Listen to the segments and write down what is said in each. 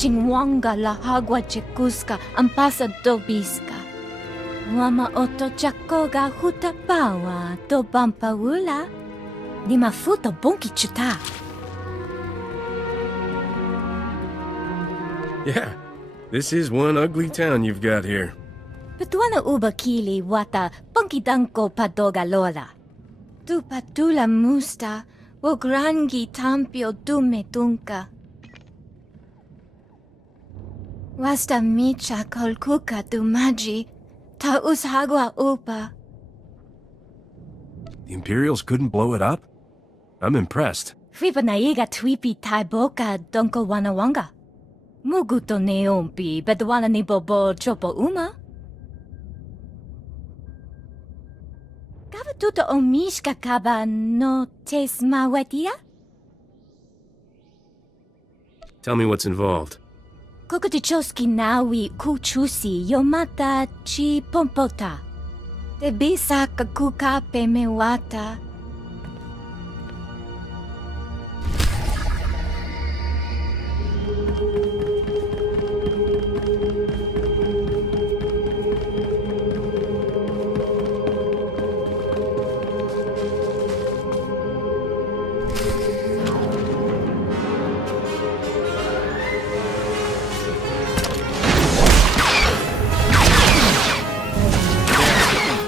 chingwanga la hagwa chekuska ampasa dobiska. Wama oto chakoga hutapawa do bampawula. Ni mafuta bonki chuta. Yeah, this is one ugly town you've got here. Petuana uba kili wata bonkidanko padoga lola. Tu patula musta, wo grangi tampio dume dunka. Wasta micha kolkuka dumaji, ta ushagwa upa. The Imperials couldn't blow it up? I'm impressed. Fipa naiga twipi taiboka donko wanawanga. Muguto neompi, bedwana ni bobo chopo uma. Kava tuto omishka kaba no tesma wetia? Tell me what's involved. Kokotichoski nawi kuchusi yomata chi pompota. Te bisa kakuka pemewata.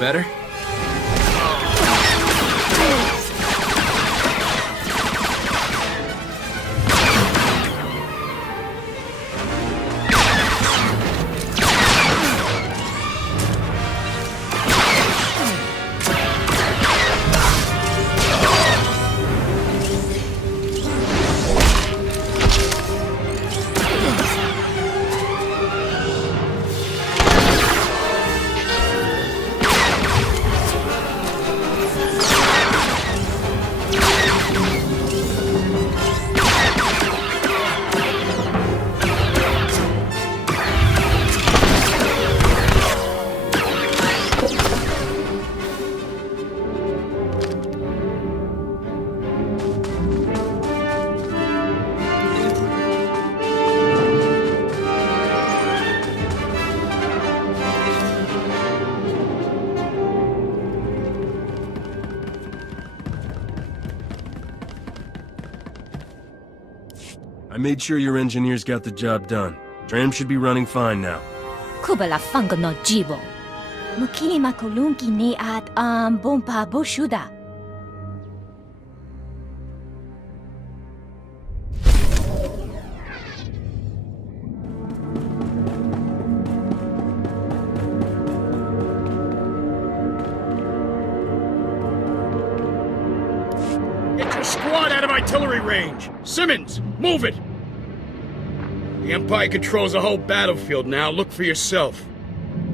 Better? I made sure your engineers got the job done. Tram should be running fine now. Kubala fango no jibo. Mukili makulunki ni at bompa boshuda. Get your squad out of artillery range! Simmons, move it! The Empire controls the whole battlefield now. Look for yourself.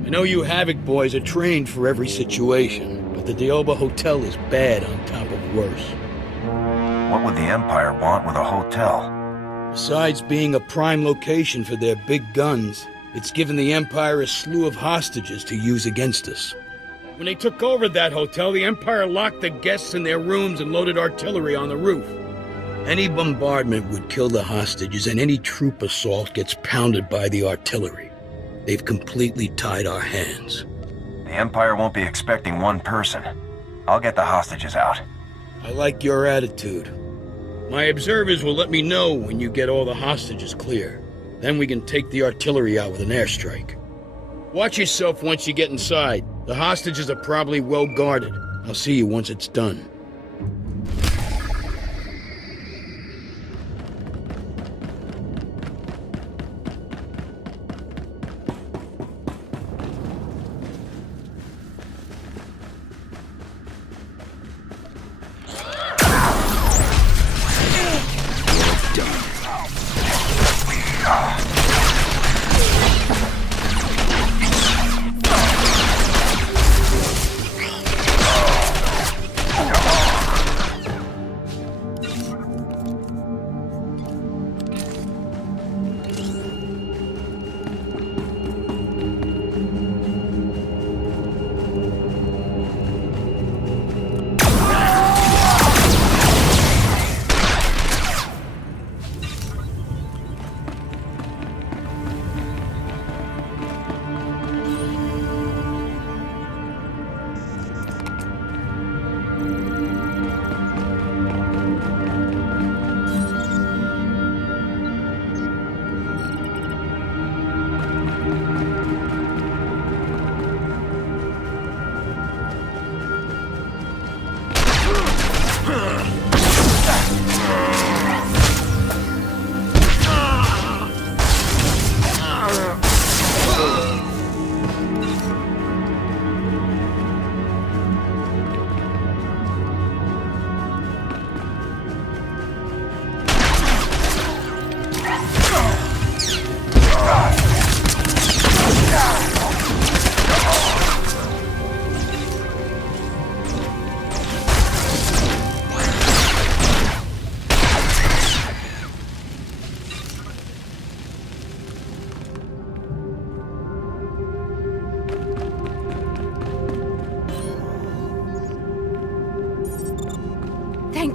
I know you Havoc boys are trained for every situation, but the Dioba Hotel is bad on top of worse. What would the Empire want with a hotel? Besides being a prime location for their big guns, it's given the Empire a slew of hostages to use against us. When they took over that hotel, the Empire locked the guests in their rooms and loaded artillery on the roof. Any bombardment would kill the hostages, and any troop assault gets pounded by the artillery. They've completely tied our hands. The Empire won't be expecting one person. I'll get the hostages out. I like your attitude. My observers will let me know when you get all the hostages clear. Then we can take the artillery out with an airstrike. Watch yourself once you get inside. The hostages are probably well guarded. I'll see you once it's done.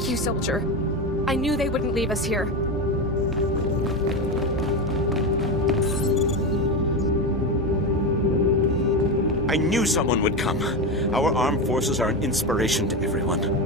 Thank you, soldier. I knew they wouldn't leave us here. I knew someone would come. Our armed forces are an inspiration to everyone.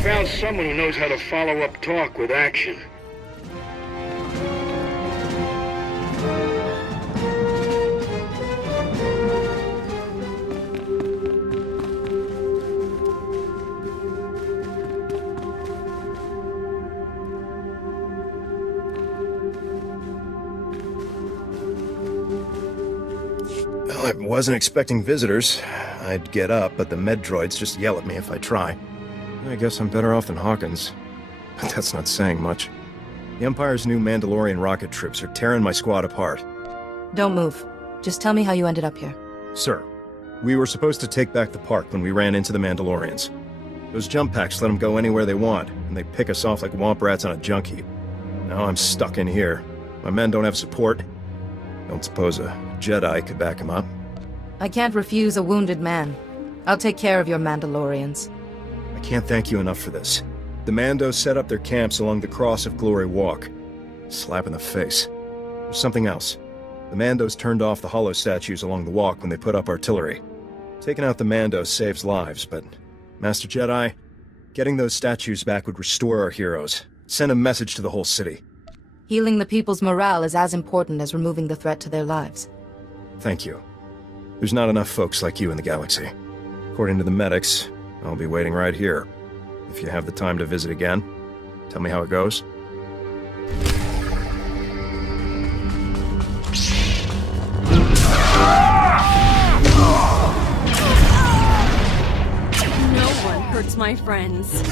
Found someone who knows how to follow up talk with action. Well, I wasn't expecting visitors. I'd get up, but the med droids just yell at me if I try. I guess I'm better off than Hawkins. But that's not saying much. The Empire's new Mandalorian rocket troops are tearing my squad apart. Don't move. Just tell me how you ended up here. Sir, we were supposed to take back the park when we ran into the Mandalorians. Those jump packs let them go anywhere they want, and they pick us off like womp rats on a junk heap. Now I'm stuck in here. My men don't have support. Don't suppose a Jedi could back him up. I can't refuse a wounded man. I'll take care of your Mandalorians. I can't thank you enough for this. The Mandos set up their camps along the Cross of Glory walk. Slap in the face. There's something else. The Mandos turned off the hollow statues along the walk when they put up artillery. Taking out the Mandos saves lives, but... Master Jedi, getting those statues back would restore our heroes. Send a message to the whole city. Healing the people's morale is as important as removing the threat to their lives. Thank you. There's not enough folks like you in the galaxy. According to the medics, I'll be waiting right here. If you have the time to visit again, tell me how it goes. No one hurts my friends.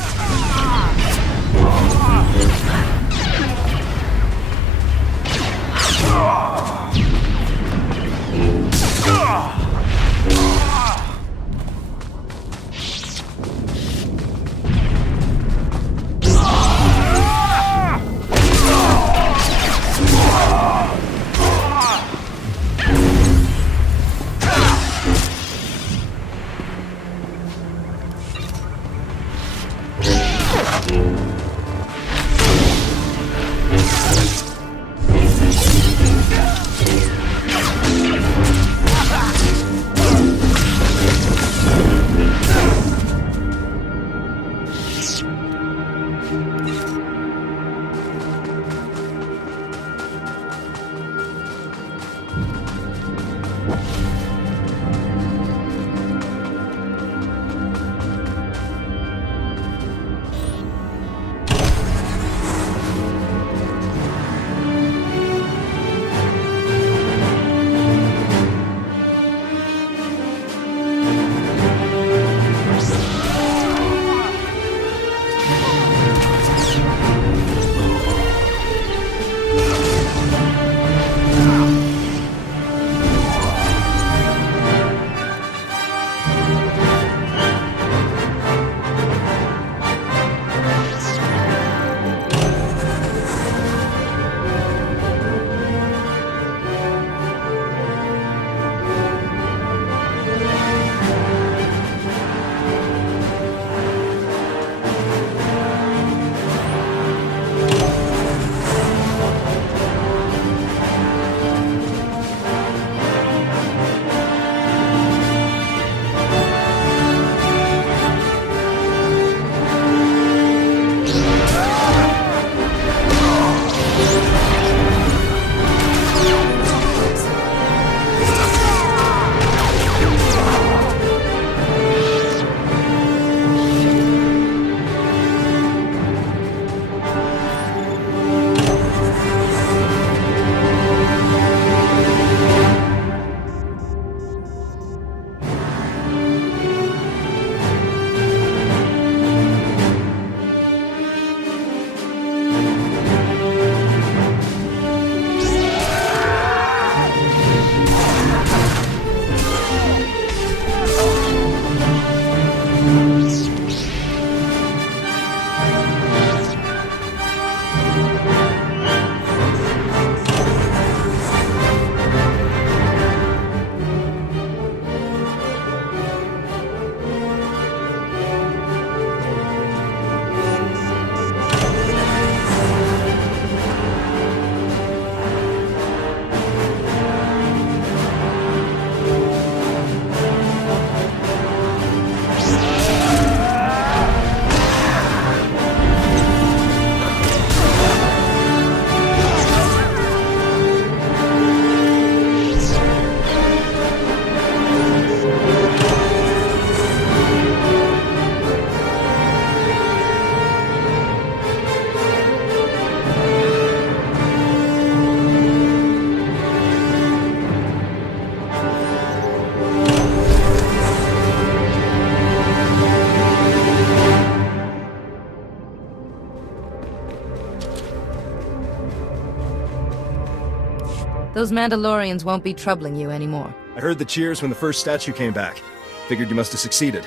Those Mandalorians won't be troubling you anymore. I heard the cheers when the first statue came back. Figured you must have succeeded.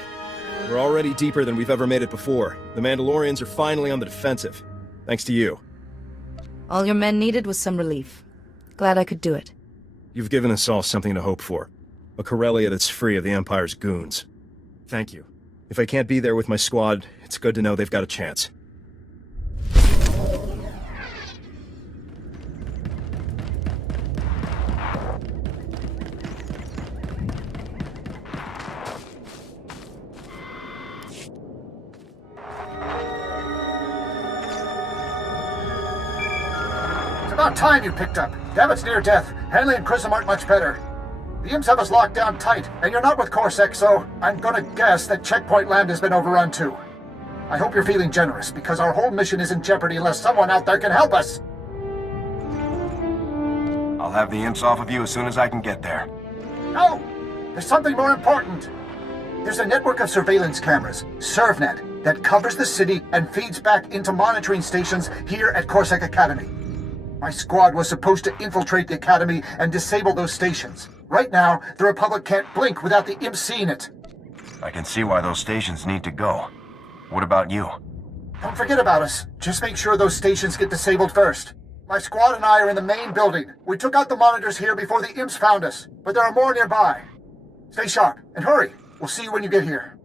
We're already deeper than we've ever made it before. The Mandalorians are finally on the defensive. Thanks to you. All your men needed was some relief. Glad I could do it. You've given us all something to hope for. A Corellia that's free of the Empire's goons. Thank you. If I can't be there with my squad, it's good to know they've got a chance. It's about time you picked up. David's near death. Hanley and Chrism aren't much better. The imps have us locked down tight, and you're not with Corsac, so I'm gonna guess that Checkpoint Land has been overrun too. I hope you're feeling generous, because our whole mission is in jeopardy unless someone out there can help us. I'll have the imps off of you as soon as I can get there. No! There's something more important. There's a network of surveillance cameras, ServNet, that covers the city and feeds back into monitoring stations here at Corsac Academy. My squad was supposed to infiltrate the Academy and disable those stations. Right now, the Republic can't blink without the imps seeing it. I can see why those stations need to go. What about you? Don't forget about us. Just make sure those stations get disabled first. My squad and I are in the main building. We took out the monitors here before the imps found us, but there are more nearby. Stay sharp, and hurry. We'll see you when you get here.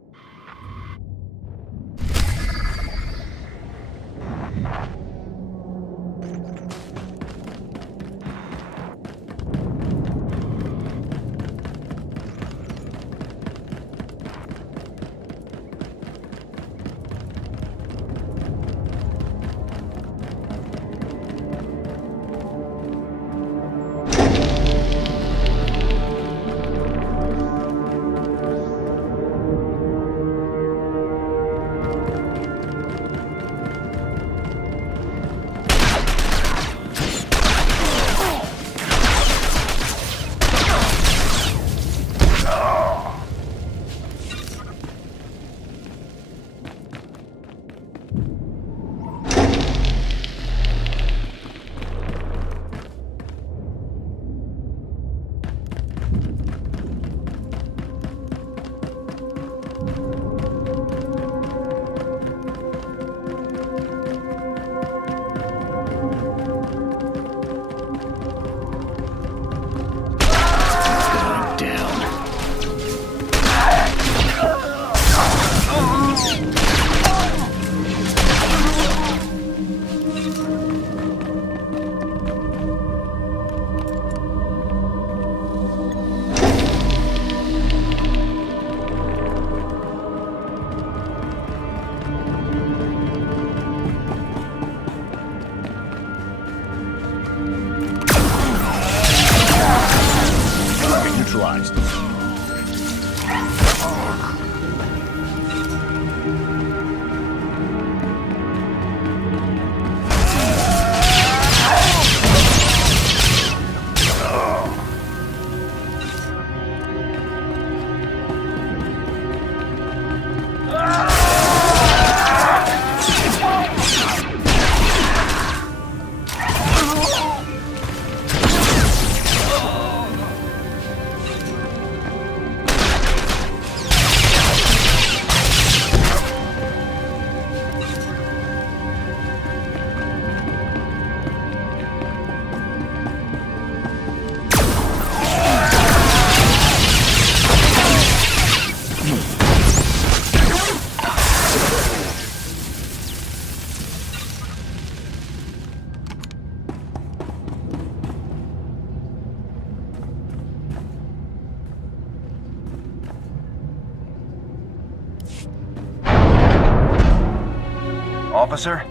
Officer,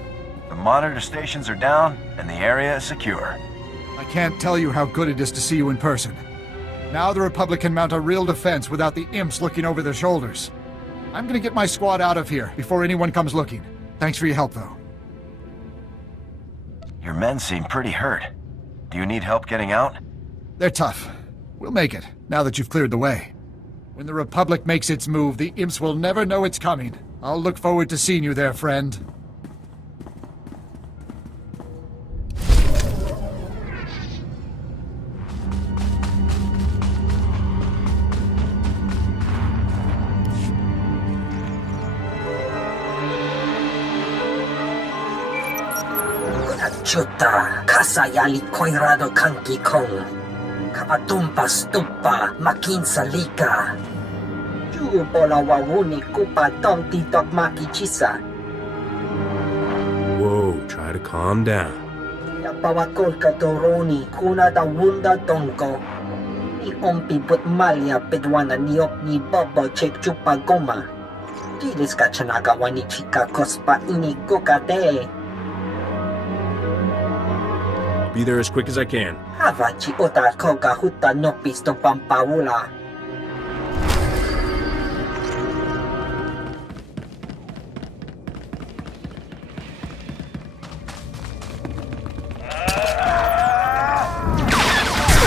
the monitor stations are down, and the area is secure. I can't tell you how good it is to see you in person. Now the Republic can mount a real defense without the imps looking over their shoulders. I'm gonna get my squad out of here before anyone comes looking. Thanks for your help, though. Your men seem pretty hurt. Do you need help getting out? They're tough. We'll make it, now that you've cleared the way. When the Republic makes its move, the imps will never know it's coming. I'll look forward to seeing you there, friend. Chuta, kasayali koirado kanki kong. Kapatumpa stupa, makinsa lika. Jubola wawuni kupa tom titok makichisa. Whoa, try to calm down. Yapawakol ka toroni, kuna da wunda tongko. Ni ompi but malia pedwana niok ni bobo chek chupa goma. Dilis ka chanagawa ni chika kospa ini kokate. Be there as quick as I can. Havachi ota koga huta no pisto pampaula.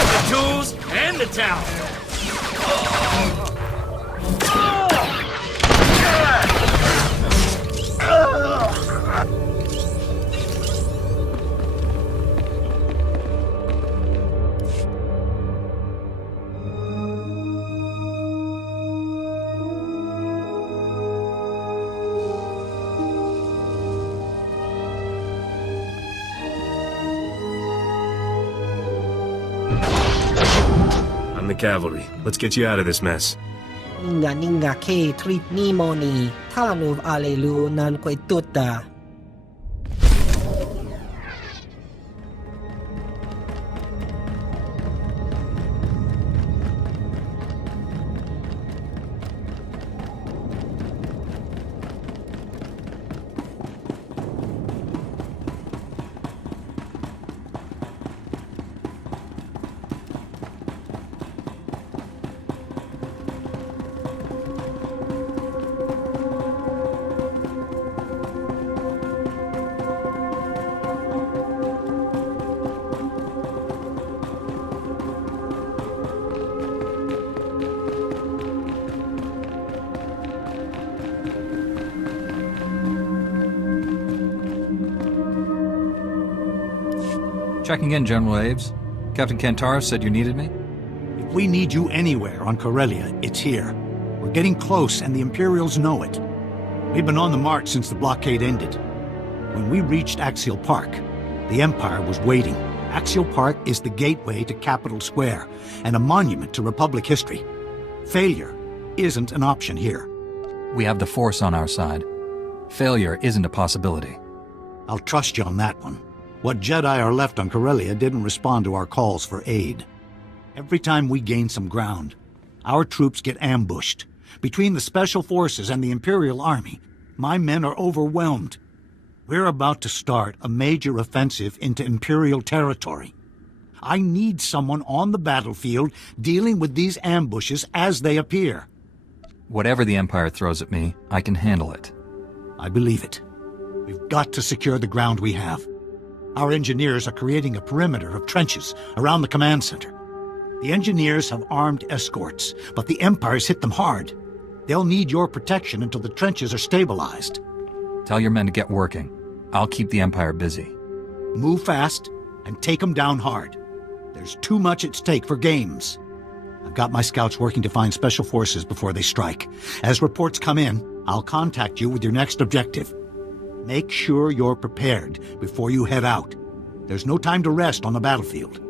The tools and the towel. the cavalry. Let's get you out of this mess. Ninga ke trip ni moni. Tanov alelu nan kwe tuta. Checking in, General Aves. Captain Kantara said you needed me? If we need you anywhere on Corellia, it's here. We're getting close, and the Imperials know it. We've been on the march since the blockade ended. When we reached Axial Park, the Empire was waiting. Axial Park is the gateway to Capitol Square, and a monument to Republic history. Failure isn't an option here. We have the Force on our side. Failure isn't a possibility. I'll trust you on that one. What Jedi are left on Corellia didn't respond to our calls for aid. Every time we gain some ground, our troops get ambushed. Between the Special Forces and the Imperial Army, my men are overwhelmed. We're about to start a major offensive into Imperial territory. I need someone on the battlefield dealing with these ambushes as they appear. Whatever the Empire throws at me, I can handle it. I believe it. We've got to secure the ground we have. Our engineers are creating a perimeter of trenches around the command center. The engineers have armed escorts, but the Empire's hit them hard. They'll need your protection until the trenches are stabilized. Tell your men to get working. I'll keep the Empire busy. Move fast and take them down hard. There's too much at stake for games. I've got my scouts working to find Special Forces before they strike. As reports come in, I'll contact you with your next objective. Make sure you're prepared before you head out. There's no time to rest on the battlefield.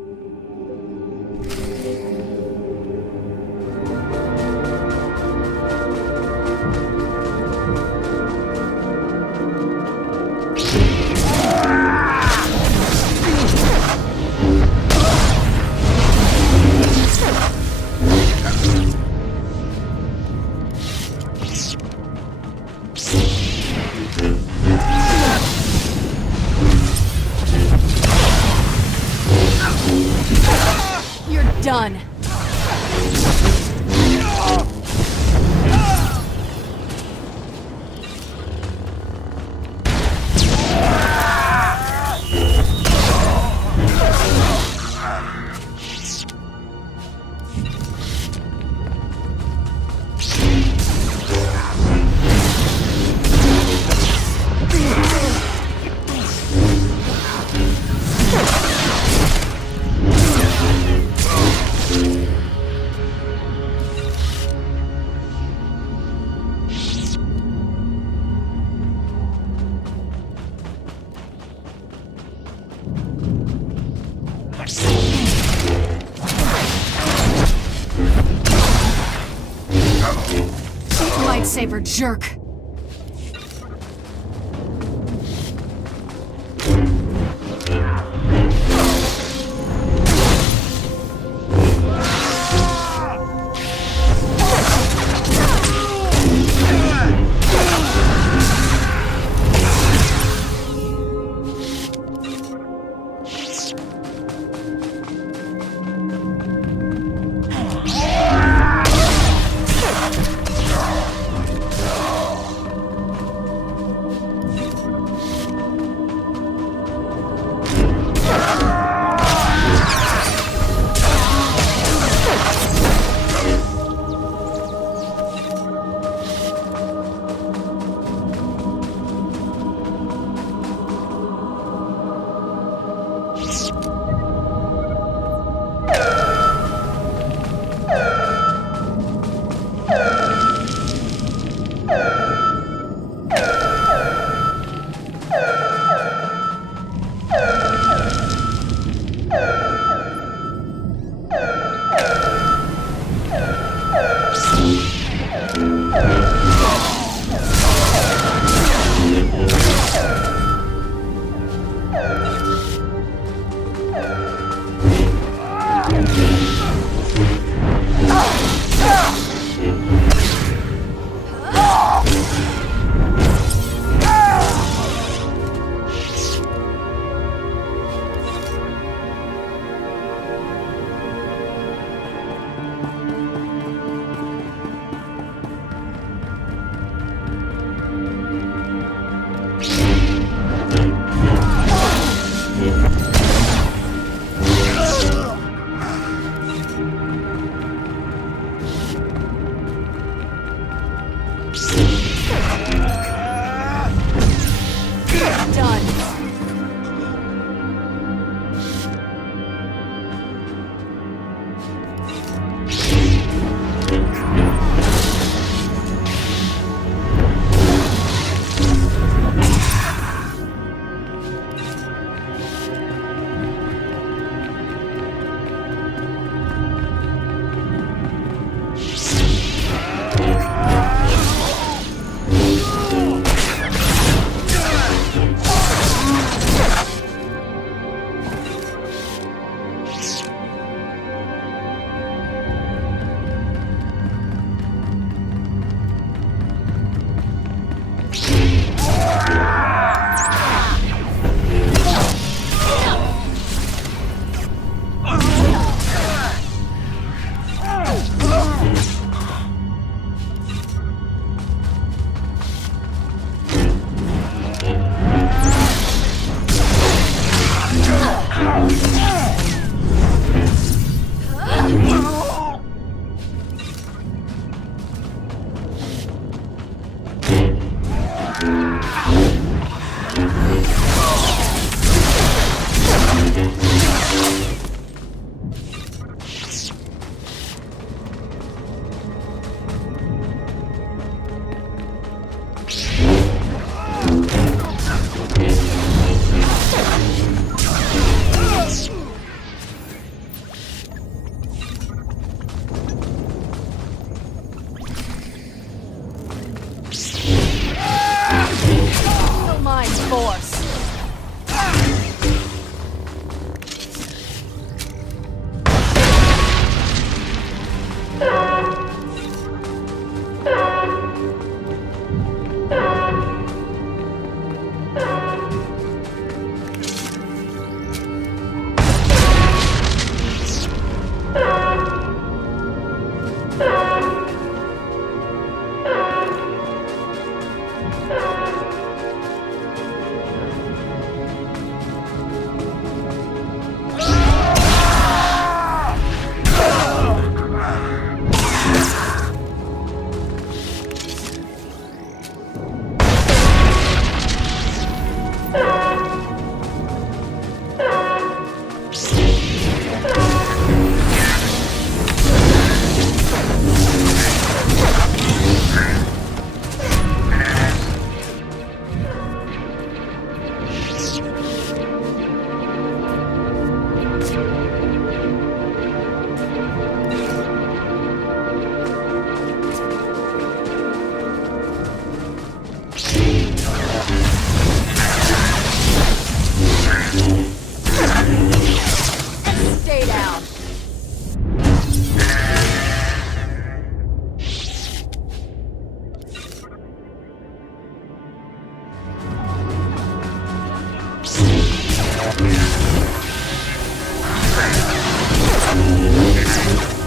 Done. Lightsaber jerk.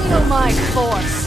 Feel my force.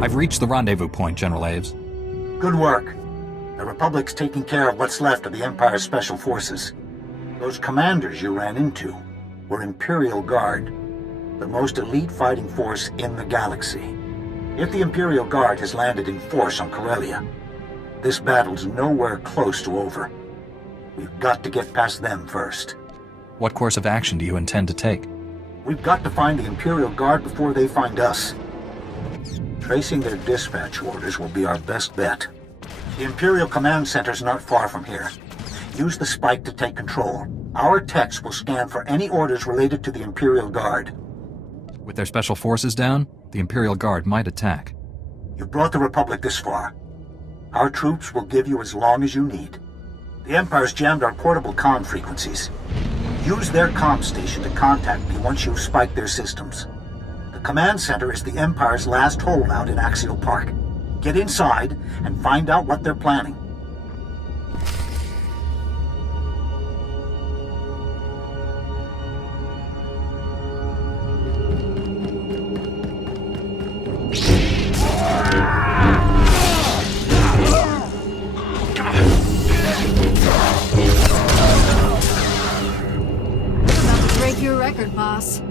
I've reached the rendezvous point, General Aves. Good work. The Republic's taking care of what's left of the Empire's special forces. Those commanders you ran into were Imperial Guard, the most elite fighting force in the galaxy. If the Imperial Guard has landed in force on Corellia, this battle's nowhere close to over. We've got to get past them first. What course of action do you intend to take? We've got to find the Imperial Guard before they find us. Tracing their dispatch orders will be our best bet. The Imperial Command Center's not far from here. Use the spike to take control. Our techs will scan for any orders related to the Imperial Guard. With their special forces down, the Imperial Guard might attack. You brought the Republic this far. Our troops will give you as long as you need. The Empire's jammed our portable comm frequencies. Use their comm station to contact me once you've spiked their systems. The command center is the Empire's last holdout in Axial Park. Get inside and find out what they're planning. About to break your record, boss.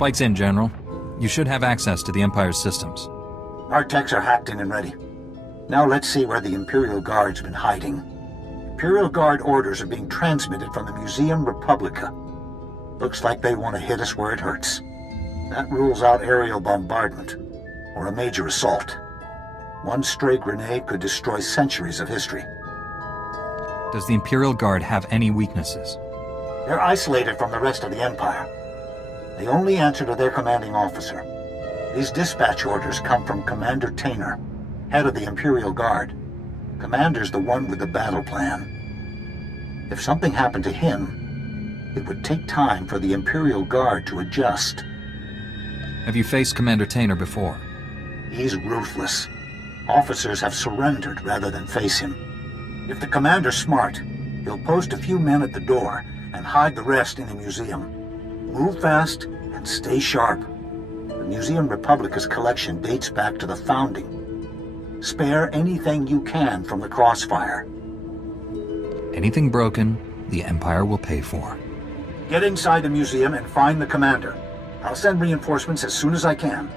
Spike's in, General. You should have access to the Empire's systems. Our techs are hacked in and ready. Now let's see where the Imperial Guard's been hiding. Imperial Guard orders are being transmitted from the Museum Republica. Looks like they want to hit us where it hurts. That rules out aerial bombardment, or a major assault. One stray grenade could destroy centuries of history. Does the Imperial Guard have any weaknesses? They're isolated from the rest of the Empire. They only answer to their commanding officer. These dispatch orders come from Commander Tainer, head of the Imperial Guard. Commander's the one with the battle plan. If something happened to him, it would take time for the Imperial Guard to adjust. Have you faced Commander Tainer before? He's ruthless. Officers have surrendered rather than face him. If the commander's smart, he'll post a few men at the door and hide the rest in the museum. Move fast and stay sharp. The Museum Republica's collection dates back to the founding. Spare anything you can from the crossfire. Anything broken, the Empire will pay for. Get inside the museum and find the commander. I'll send reinforcements as soon as I can.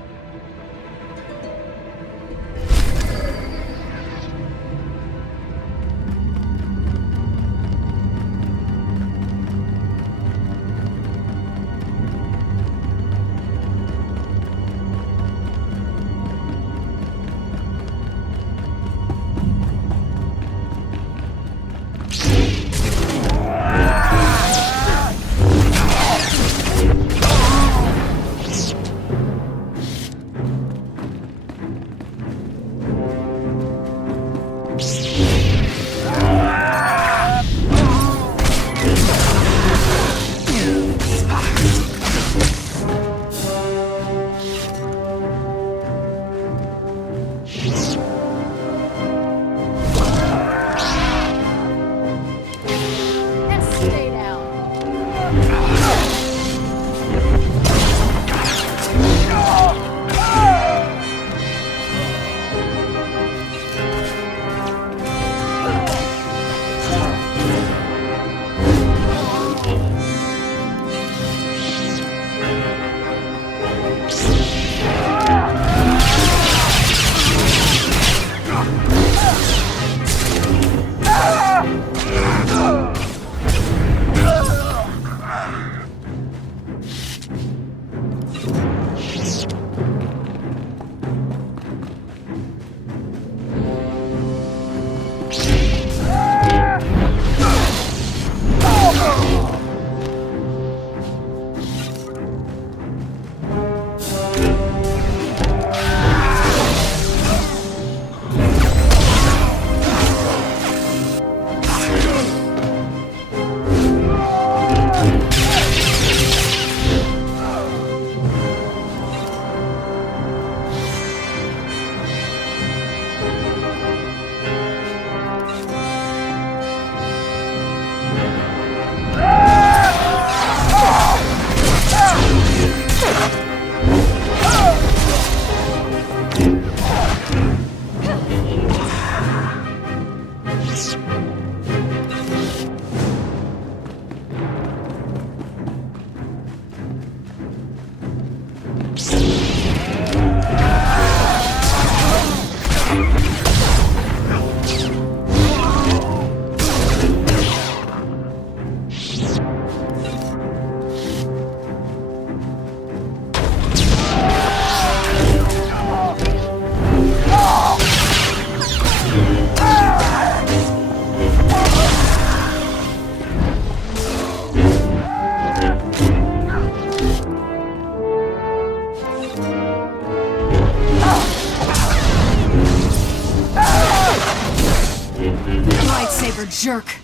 Jerk.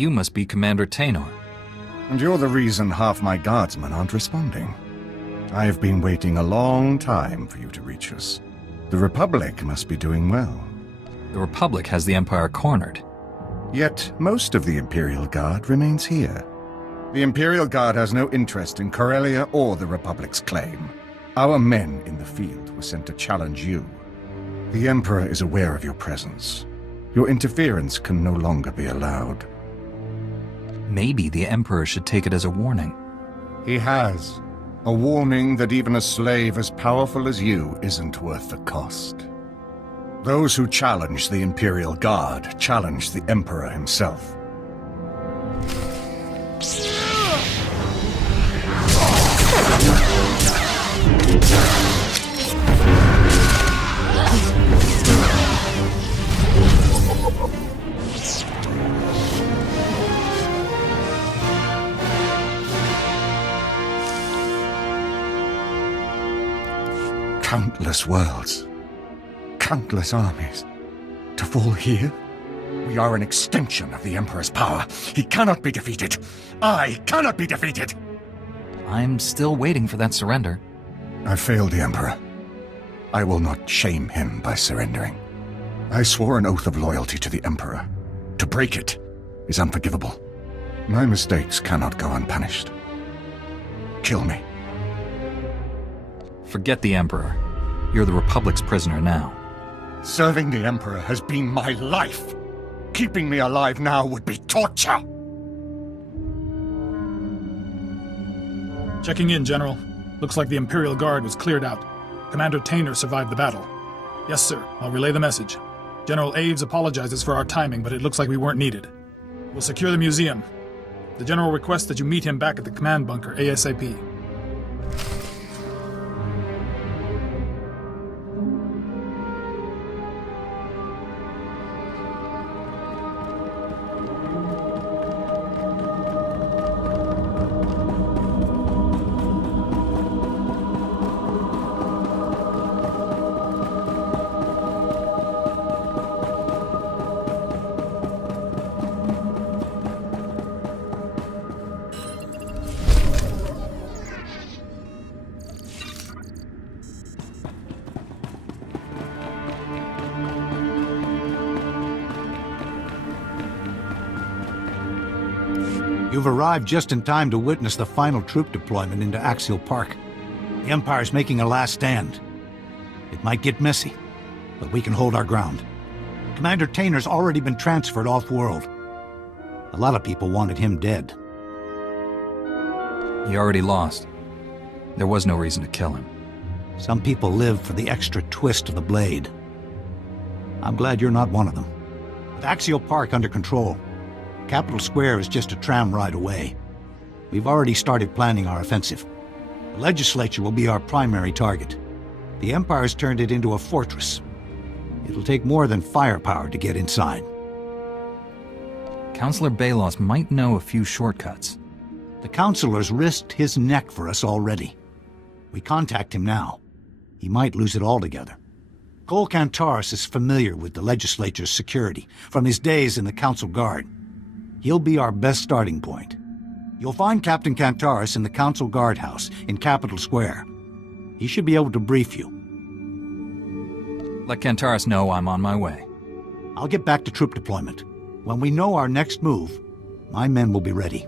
You must be Commander Tainer. And you're the reason half my guardsmen aren't responding. I've been waiting a long time for you to reach us. The Republic must be doing well. The Republic has the Empire cornered. Yet most of the Imperial Guard remains here. The Imperial Guard has no interest in Corellia or the Republic's claim. Our men in the field were sent to challenge you. The Emperor is aware of your presence. Your interference can no longer be allowed. Maybe the Emperor should take it as a warning. He has. A warning that even a slave as powerful as you isn't worth the cost. Those who challenge the Imperial Guard challenge the Emperor himself. Countless worlds, countless armies, to fall here? We are an extension of the Emperor's power. He cannot be defeated. I cannot be defeated! I'm still waiting for that surrender. I failed the Emperor. I will not shame him by surrendering. I swore an oath of loyalty to the Emperor. To break it is unforgivable. My mistakes cannot go unpunished. Kill me. Forget the Emperor. You're the Republic's prisoner now. Serving the Emperor has been my life. Keeping me alive now would be torture. Checking in, General. Looks like the Imperial Guard was cleared out. Commander Tainer survived the battle. Yes, sir. I'll relay the message. General Aves apologizes for our timing, but it looks like we weren't needed. We'll secure the museum. The General requests that you meet him back at the command bunker ASAP. You've arrived just in time to witness the final troop deployment into Axial Park. The Empire's making a last stand. It might get messy, but we can hold our ground. Commander Tainer's already been transferred off-world. A lot of people wanted him dead. He already lost. There was no reason to kill him. Some people live for the extra twist of the blade. I'm glad you're not one of them. With Axial Park under control, Capital Square is just a tram ride away. We've already started planning our offensive. The legislature will be our primary target. The Empire's turned it into a fortress. It'll take more than firepower to get inside. Councillor Balos might know a few shortcuts. The Councillor's risked his neck for us already. We contact him now. He might lose it altogether. Cole Kantaris is familiar with the legislature's security from his days in the Council Guard. He'll be our best starting point. You'll find Captain Kantaris in the Council Guardhouse in Capital Square. He should be able to brief you. Let Kantaris know I'm on my way. I'll get back to troop deployment. When we know our next move, my men will be ready.